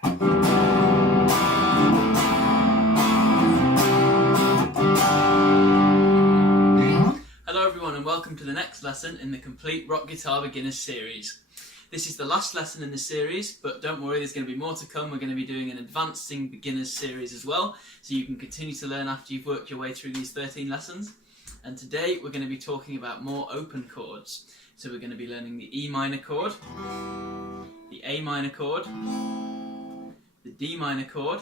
Hello everyone and welcome to the next lesson in the Complete Rock Guitar Beginners series. This is the last lesson in the series, but don't worry, there's going to be more to come. We're going to be doing an Advancing Beginners series as well, so you can continue to learn after you've worked your way through these 13 lessons. And today we're going to be talking about more open chords. So we're going to be learning the E minor chord, the A minor chord, the D minor chord,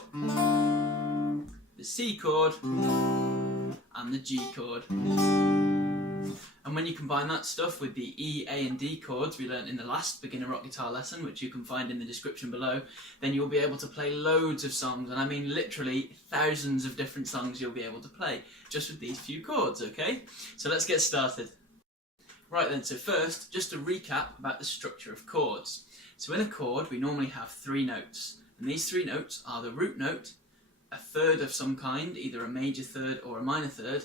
the C chord, and the G chord. And when you combine that stuff with the E, A and D chords we learnt in the last beginner rock guitar lesson, which you can find in the description below, then you'll be able to play loads of songs, and I mean literally thousands of different songs you'll be able to play just with these few chords, okay? So let's get started. Right then, so first, just a recap about the structure of chords. So in a chord we normally have 3 notes, and these 3 notes are the root note, a third of some kind, either a major third or a minor third,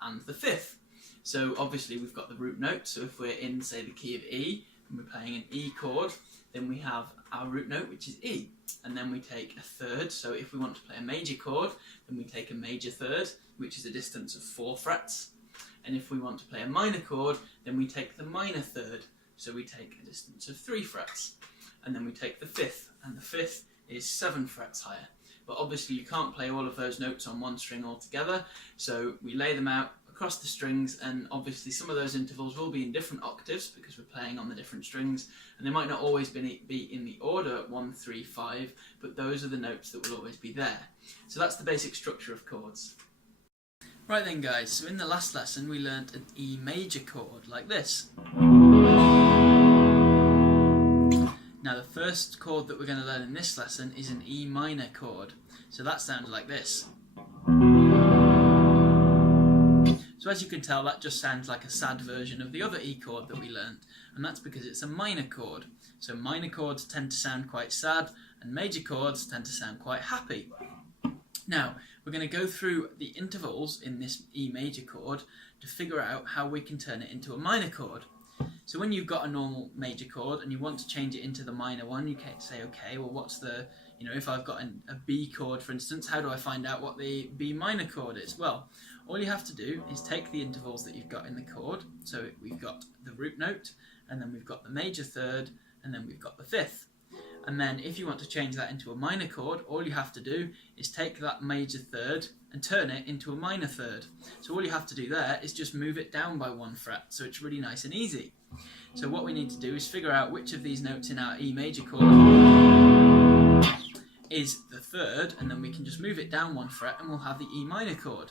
and the fifth. So obviously we've got the root note, so if we're in, say, the key of E, and we're playing an E chord, then we have our root note, which is E. And then we take a third, so if we want to play a major chord, then we take a major third, which is a distance of 4 frets. And if we want to play a minor chord, then we take the minor third, so we take a distance of 3 frets. And then we take the fifth, and the fifth is 7 frets higher. But obviously you can't play all of those notes on one string altogether, so we lay them out across the strings, and obviously some of those intervals will be in different octaves because we're playing on the different strings, and they might not always be in the order 1, 3, 5, but those are the notes that will always be there. So that's the basic structure of chords. Right then guys, so in the last lesson we learnt an E major chord like this. Now the first chord that we're going to learn in this lesson is an E minor chord, so that sounds like this. So as you can tell, that just sounds like a sad version of the other E chord that we learnt, and that's because it's a minor chord. So minor chords tend to sound quite sad, and major chords tend to sound quite happy. Now, we're going to go through the intervals in this E major chord to figure out how we can turn it into a minor chord. So when you've got a normal major chord and you want to change it into the minor one, you can say, okay, well what's the, if I've got a B chord for instance, how do I find out what the B minor chord is? Well, all you have to do is take the intervals that you've got in the chord. So we've got the root note, and then we've got the major third, and then we've got the fifth. And then if you want to change that into a minor chord, all you have to do is take that major third and turn it into a minor third. So all you have to do there is just move it down by 1 fret, so it's really nice and easy. So what we need to do is figure out which of these notes in our E major chord is the third, and then we can just move it down 1 fret and we'll have the E minor chord.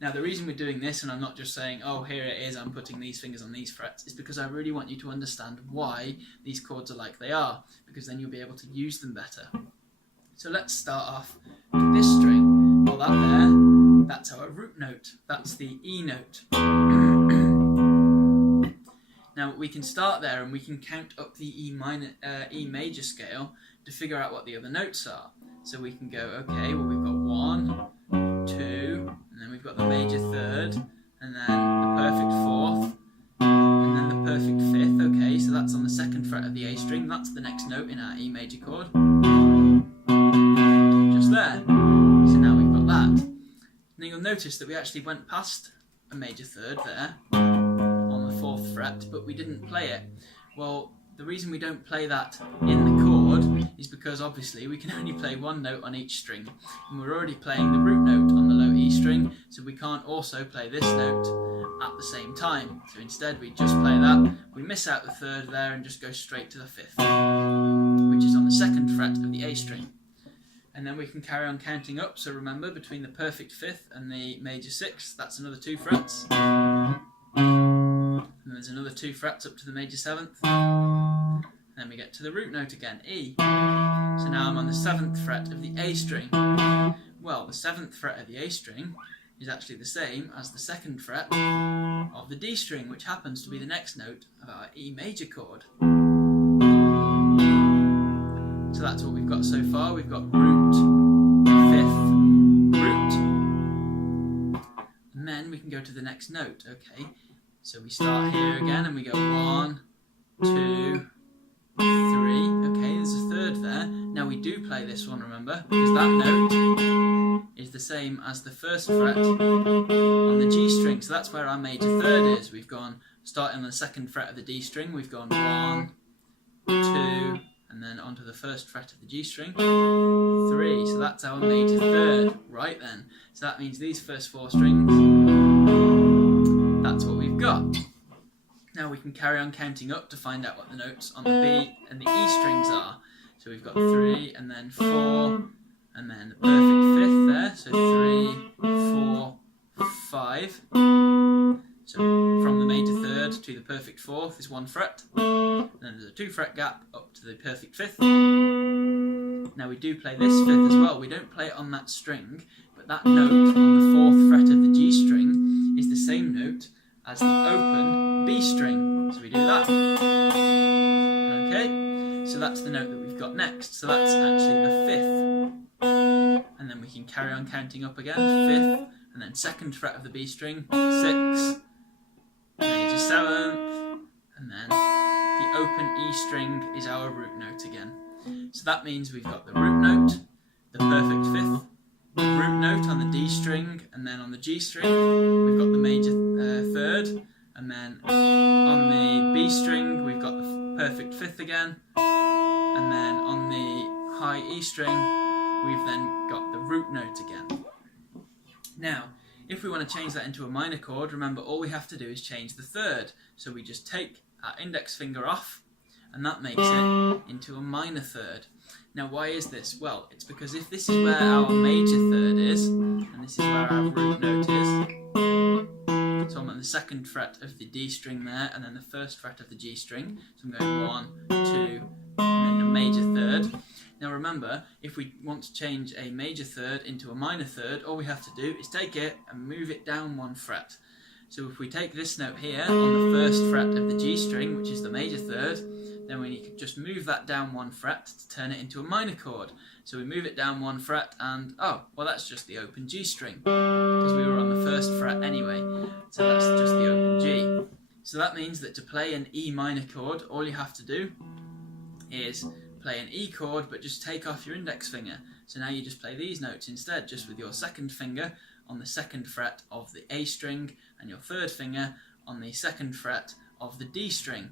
Now the reason we're doing this, and I'm not just saying, oh here it is, I'm putting these fingers on these frets, is because I really want you to understand why these chords are like they are, because then you'll be able to use them better. So let's start off with this string. Well, that there, that's our root note, that's the E note. Now we can start there and we can count up the E major scale to figure out what the other notes are. So we can go, okay, well we've got 1, 2, and then we've got the major third, and then the perfect fourth, and then the perfect fifth. Okay, so that's on the 2nd fret of the A string, that's the next note in our E major chord. Just there. So now we've got that. Now you'll notice that we actually went past a major third there, on the 4th fret, but we didn't play it. Well, the reason we don't play that in the chord is because obviously we can only play 1 note on each string, and we're already playing the root note on the low E string, so we can't also play this note at the same time. So instead we just play that, we miss out the 3rd there and just go straight to the 5th, which is on the 2nd fret of the A string. And then we can carry on counting up, so remember between the perfect 5th and the major 6th, that's another 2 frets. And there's another 2 frets up to the major 7th. Then we get to the root note again, E. So now I'm on the 7th fret of the A string. Well, the 7th fret of the A string is actually the same as the 2nd fret of the D string, which happens to be the next note of our E major chord. So that's what we've got so far. We've got root, 5th, root. And then we can go to the next note, okay? So we start here again and we go 1, 2, 3. Okay, there's a 3rd there. Now we do play this one, remember, because that note is the same as the first fret on the G string. So that's where our major third is. We've gone, starting on the second fret of the D string, we've gone 1, 2, and then onto the first fret of the G string, 3. So that's our major third. Right then. So that means these first 4 strings, that's what we've got. Now we can carry on counting up to find out what the notes on the B and the E strings are. So we've got 3 and then 4 and then the perfect fifth there. So 3, 4, 5. So from the major third to the perfect fourth is 1 fret. And then there's a 2 fret gap up to the perfect fifth. Now we do play this fifth as well. We don't play it on that string, but that note on the 4th fret of the G string is the same note as the open B string. So we do that. Okay, so that's the note that we've got next. So that's actually the 5th. And then we can carry on counting up again. 5th, and then 2nd fret of the B string, 6, major 7th, and then the open E string is our root note again. So that means we've got the root note, the perfect 5th, the root note on the D string, and then on the G string we've got the major 3rd, and then on the B string we've got the perfect 5th again, and then on the high E string we've then got the root note again. Now, if we want to change that into a minor chord, remember all we have to do is change the 3rd. So we just take our index finger off, and that makes it into a minor 3rd. Now why is this? Well, it's because if this is where our major 3rd is, and this is where our root note is, so I'm on the 2nd fret of the D string there, and then the 1st fret of the G string, so I'm going 1, 2, and then the major 3rd. Now remember, if we want to change a major 3rd into a minor 3rd, all we have to do is take it and move it down 1 fret. So if we take this note here on the 1st fret of the G string, which is the major 3rd, then we can just move that down 1 fret to turn it into a minor chord. So we move it down 1 fret and, oh, well that's just the open G string, because we were on the 1st fret anyway, so that's just the open G. So that means that to play an E minor chord, all you have to do is play an E chord, but just take off your index finger. So now you just play these notes instead, just with your 2nd finger on the 2nd fret of the A string, and your 3rd finger on the 2nd fret of the D string.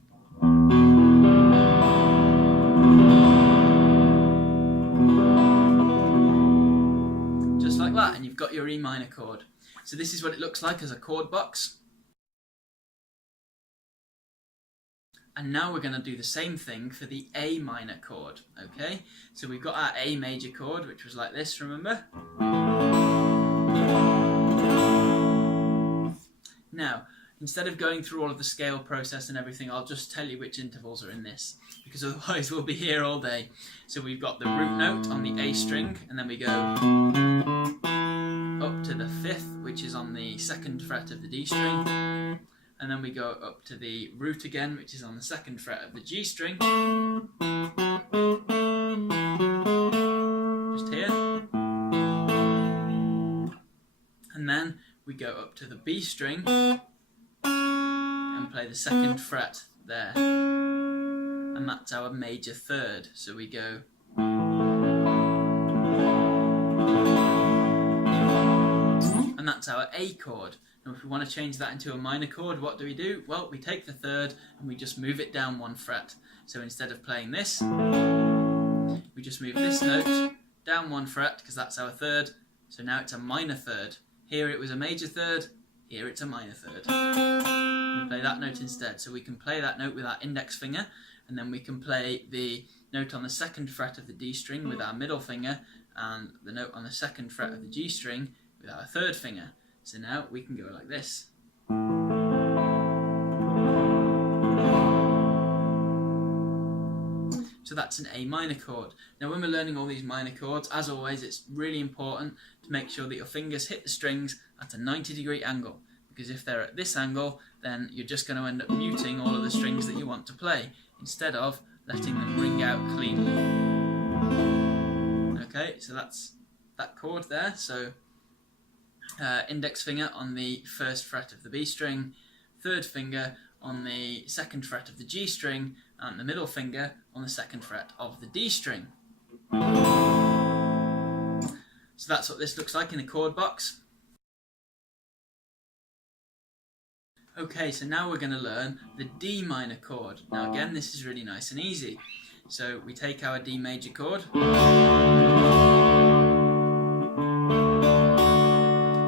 Just like that, and you've got your E minor chord. So this is what it looks like as a chord box. And now we're going to do the same thing for the A minor chord, okay? So we've got our A major chord, which was like this, remember? Now, instead of going through all of the scale process and everything, I'll just tell you which intervals are in this, because otherwise we'll be here all day. So we've got the root note on the A string, and then we go up to the 5th, which is on the 2nd fret of the D string. And then we go up to the root again, which is on the 2nd fret of the G string. Just here. And then we go up to the B string and play the 2nd fret there. And that's our major 3rd. So we go. And that's our A chord. Now if we want to change that into a minor chord, what do? Well, we take the 3rd and we just move it down 1 fret. So instead of playing this, we just move this note down 1 fret, because that's our 3rd. So now it's a minor 3rd. Here it was a major 3rd, here it's a minor 3rd. We play that note instead. So we can play that note with our index finger, and then we can play the note on the 2nd fret of the D string with our middle finger, and the note on the 2nd fret of the G string with our 3rd finger. So now we can go like this. So that's an A minor chord. Now when we're learning all these minor chords, as always, it's really important to make sure that your fingers hit the strings at a 90-degree angle. Because if they're at this angle, then you're just going to end up muting all of the strings that you want to play, instead of letting them ring out cleanly. Okay, so that's that chord there. So index finger on the 1st fret of the B string, 3rd finger on the 2nd fret of the G string, and the middle finger on the 2nd fret of the D string. So that's what this looks like in a chord box. Okay, so now we're going to learn the D minor chord. Now again, this is really nice and easy. So we take our D major chord,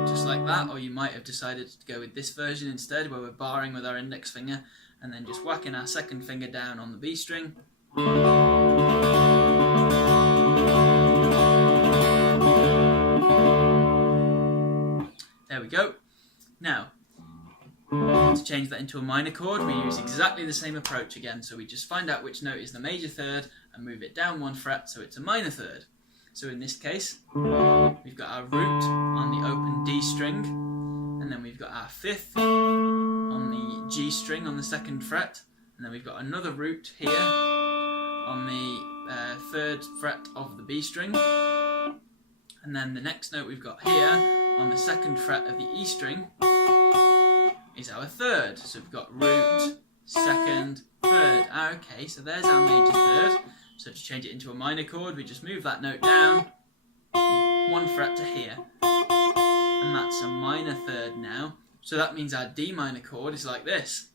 just like that, or you might have decided to go with this version instead, where we're barring with our index finger and then just whacking our second finger down on the B string. There we go. Now, to change that into a minor chord, we use exactly the same approach again. So we just find out which note is the major third and move it down one fret so it's a minor third. So in this case, we've got our root on the open D string, and then we've got our fifth on the G string on the second fret, and then we've got another root here on the third fret of the B string, and then the next note we've got here on the second fret of the E string is our third. So we've got root, second, third. Okay, so there's our major third. So to change it into a minor chord, we just move that note down one fret to here, and that's a minor third now. So that means our D minor chord is like this.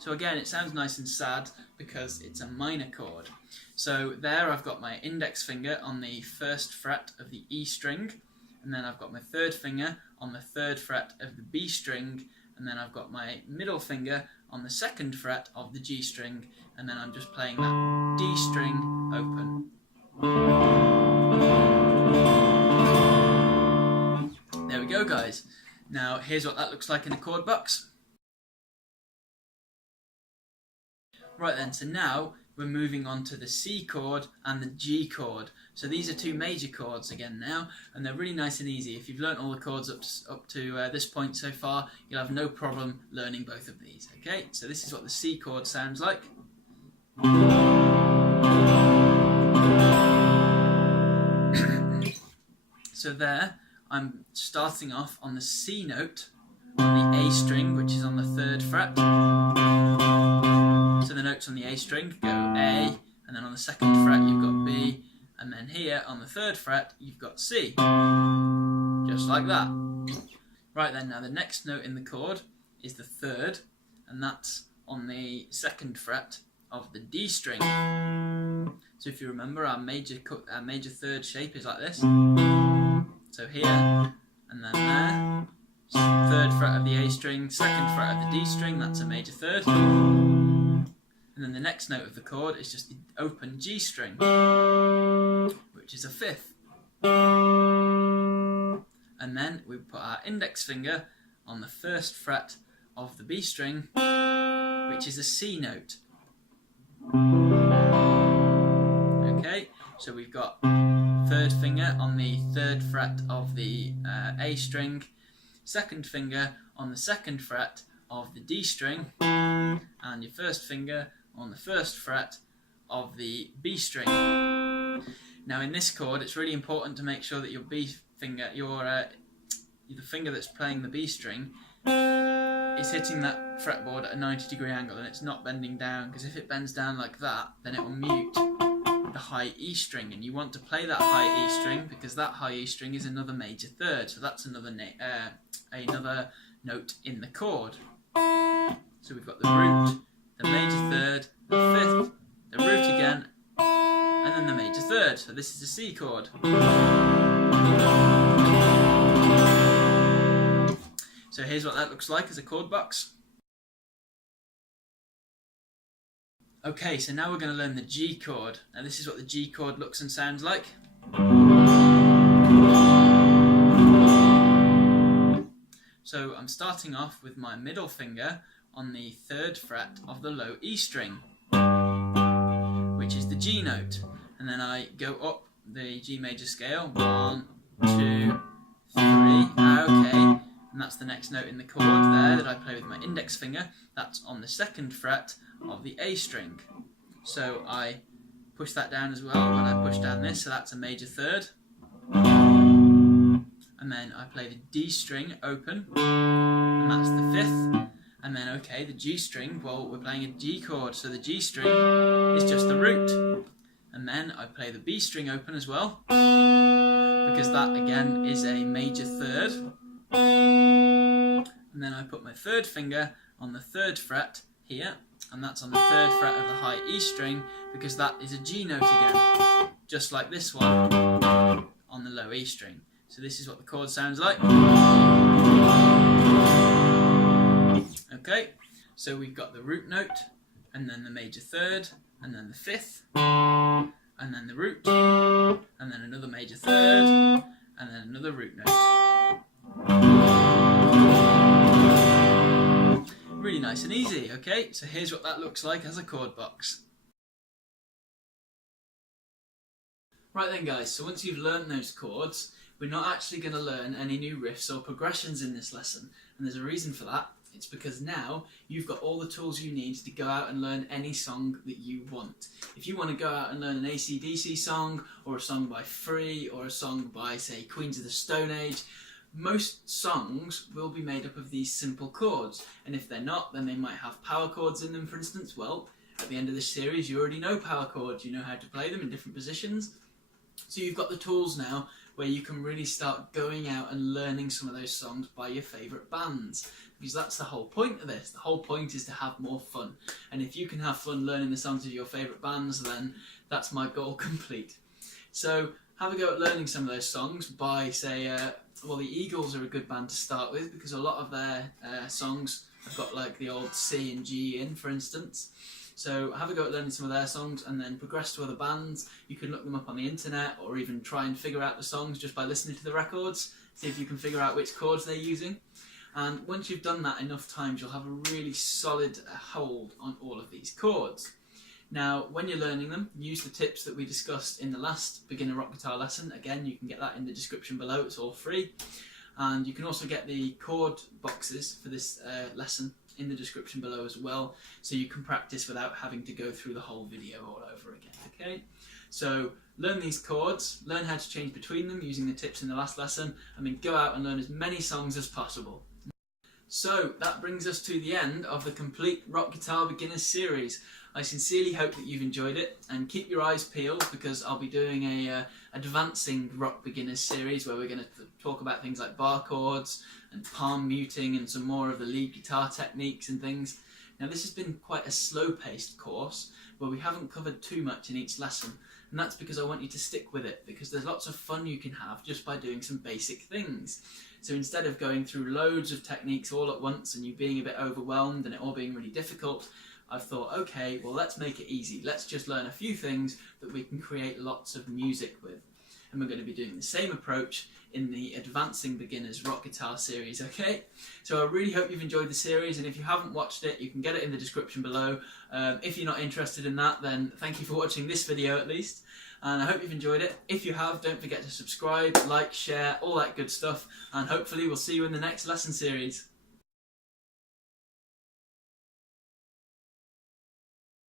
So again, it sounds nice and sad because it's a minor chord. So there I've got my index finger on the first fret of the E string, and then I've got my third finger on the third fret of the B string, and then I've got my middle finger on the second fret of the G string, and then I'm just playing that D string open. There we go, guys. Now here's what that looks like in a chord box. Right then, so now we're moving on to the C chord and the G chord. So these are two major chords again now, and they're really nice and easy. If you've learnt all the chords up to this point so far, you'll have no problem learning both of these. Okay, so this is what the C chord sounds like. So there, I'm starting off on the C note on the A string, which is on the third fret. So the notes on the A string go A, and then on the second fret you've got B, and then here on the third fret you've got C, just like that. Right then, now the next note in the chord is the third, and that's on the second fret of the D string. So if you remember, our major third shape is like this. So here, and then there, third fret of the A string, second fret of the D string, that's a major third. And then the next note of the chord is just the open G string, which is a fifth. And then we put our index finger on the first fret of the B string, which is a C note. Okay, so we've got third finger on the third fret of the A string, second finger on the second fret of the D string, and your first finger on the first fret of the B string. Now in this chord, it's really important to make sure that your B finger, the finger that's playing the B string, is hitting that fretboard at a 90-degree angle, and it's not bending down, because if it bends down like that, then it will mute the high E string, and you want to play that high E string because that high E string is another major third, so that's another note in the chord. So we've got the root, the major third, the fifth, the root again, and then the major third. So this is a C chord. So here's what that looks like as a chord box. Okay, so now we're going to learn the G chord. Now this is what the G chord looks and sounds like. So I'm starting off with my middle finger on the third fret of the low E string, which is the G note, and then I go up the G major scale, 1, 2, 3, okay, and that's the next note in the chord there that I play with my index finger. That's on the second fret of the A string, so I push that down as well when I push down this, so that's a major third, and then I play the D string open, and that's the fifth, And then, okay, the G string, well, we're playing a G chord, so the G string is just the root. And then I play the B string open as well, because that, again, is a major third. And then I put my third finger on the 3rd fret here, and that's on the 3rd fret of the high E string, because that is a G note again, just like this one on the low E string. So this is what the chord sounds like. Okay, so we've got the root note, and then the major third, and then the 5th, and then the root, and then another major third, and then another root note. Really nice and easy, okay? So here's what that looks like as a chord box. Right then guys, so once you've learned those chords, we're not actually going to learn any new riffs or progressions in this lesson. And there's a reason for that. It's because now you've got all the tools you need to go out and learn any song that you want. If you want to go out and learn an AC/DC song, or a song by Free, or a song by, say, Queens of the Stone Age, most songs will be made up of these simple chords. And if they're not, then they might have power chords in them, for instance. Well, at the end of this series, you already know power chords. You know how to play them in different positions. So you've got the tools now where you can really start going out and learning some of those songs by your favourite bands. Because that's the whole point of this. The whole point is to have more fun. And if you can have fun learning the songs of your favourite bands, then that's my goal complete. So have a go at learning some of those songs by, say, well, the Eagles are a good band to start with, because a lot of their songs have got like the old C and G in, for instance. So have a go at learning some of their songs, and then progress to other bands. You can look them up on the internet, or even try and figure out the songs just by listening to the records. See if you can figure out which chords they're using. And once you've done that enough times, you'll have a really solid hold on all of these chords. Now, when you're learning them, use the tips that we discussed in the last beginner rock guitar lesson. Again, you can get that in the description below, it's all free. And you can also get the chord boxes for this lesson in the description below as well, so you can practice without having to go through the whole video all over again, okay? So learn these chords, learn how to change between them using the tips in the last lesson, and then go out and learn as many songs as possible. So that brings us to the end of the Complete Rock Guitar Beginners series. I sincerely hope that you've enjoyed it, and keep your eyes peeled, because I'll be doing a advancing rock beginners series where we're going to talk about things like bar chords and palm muting and some more of the lead guitar techniques and things. Now this has been quite a slow-paced course where we haven't covered too much in each lesson, and that's because I want you to stick with it, because there's lots of fun you can have just by doing some basic things. So instead of going through loads of techniques all at once and you being a bit overwhelmed and it all being really difficult, I've thought, okay, well, let's make it easy. Let's just learn a few things that we can create lots of music with. And we're going to be doing the same approach in the Advancing Beginners Rock Guitar series, okay? So I really hope you've enjoyed the series, and if you haven't watched it, you can get it in the description below. If you're not interested in that, then thank you for watching this video at least. And I hope you've enjoyed it. If you have, don't forget to subscribe, like, share, all that good stuff. And hopefully we'll see you in the next lesson series.